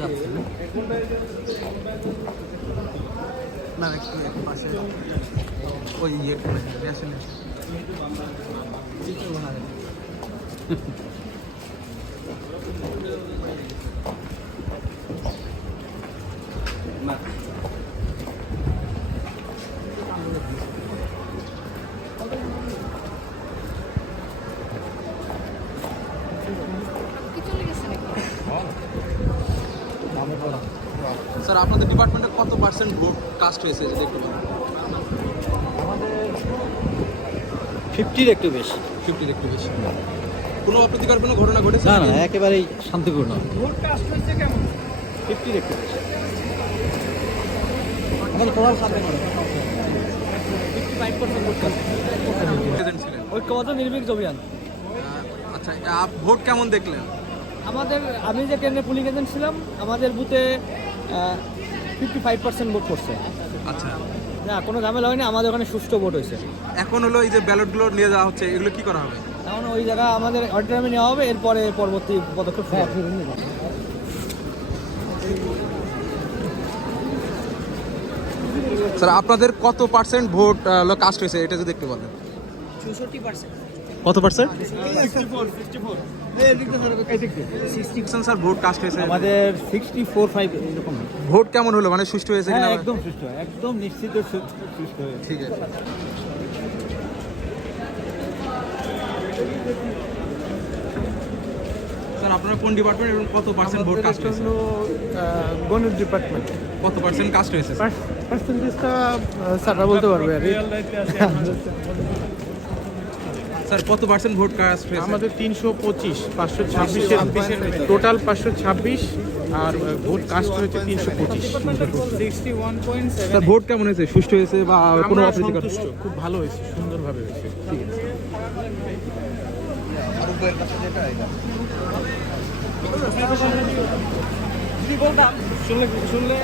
যাচ্ছে না না একটু একটু পাশে ওই কি চলে গেছে নাকি? স্যার আপনাদের ডিপার্টমেন্টে কত পার্সেন্ট ভোট কাস্ট হয়েছে যদি একটু বলেন? ফিফটির একটু বেশি। ফিফটির একটু বেশি। কোনো অপ্রীতিকর কোনো ঘটনা ঘটেছে? না না একেবারেই শান্তিপূর্ণ। ভোটটা আসলে কেমন? ফিফটির একটু বেশি। আমাদের টোটাল প্রেজেন্ট ছিলেন ঐক্যবদ্ধ নির্ভীক অভিযান আচ্ছা আপ ভোট কেমন দেখলেন? আমাদের আমি যে কেন্দ্রে পুলিং এজেন্ট ছিলাম আমাদের বুথে ফিফটি ফাইভ পার্সেন্ট ভোট করছে আচ্ছা। না কোনো ঝামেলা হয়নি আমাদের ওখানে সুষ্ঠু ভোট হয়েছে। এখন হলো এই যে ব্যালটগুলো নিয়ে যাওয়া হচ্ছে এগুলো কি করা হবে? এখন ওই জায়গা আমাদের অডিটারিয়ামে নেওয়া হবে এরপরে পরবর্তী পদক্ষেপ হবে। স্যার আপনাদের কত পার্সেন্ট ভোট কাস্ট হয়েছে এটা যদি একটু বলেন। চৌষট্টি percent sixty percent sir vote cast হয়েছে আমাদের সিক্সটি ফোর ফাইভ এরকম ভোট কেমন হলো? মানে সুষ্ঠু হয়েছে হ্যাঁ কিনা? একদম সুস্থ একদম নিশ্চিত সুস্থ হয়েছে। ঠিক আছে। স্যার আপনারা কোন ডিপার্টমেন্ট এবং কত পার্সেন্ট ভোট কাস্ট হয়েছে? গণিত ডিপার্টমেন্ট কত পার্সেন্ট কাস্ট হয়েছে? পার্সেন্টেজটা স্যাররা বলতে পারবে আর। স্যার কত পার্সেন্ট ভোট কাস্ট হয়েছে আমাদের তিনশো পঁচিশ পাঁচশো ছাব্বিশের টোটাল পাঁচশো ছাব্বিশ আর ভোট কাস্ট হয়েছে তিনশো পঁচিশ। স্যার ভোট কেমন হয়েছে? সুষ্ঠু হয়েছে বা কোনো সন্তুষ্ট। খুব ভালো হয়েছে সুন্দরভাবে হয়েছে। ঠিক আছে। শুনলে শুনলে।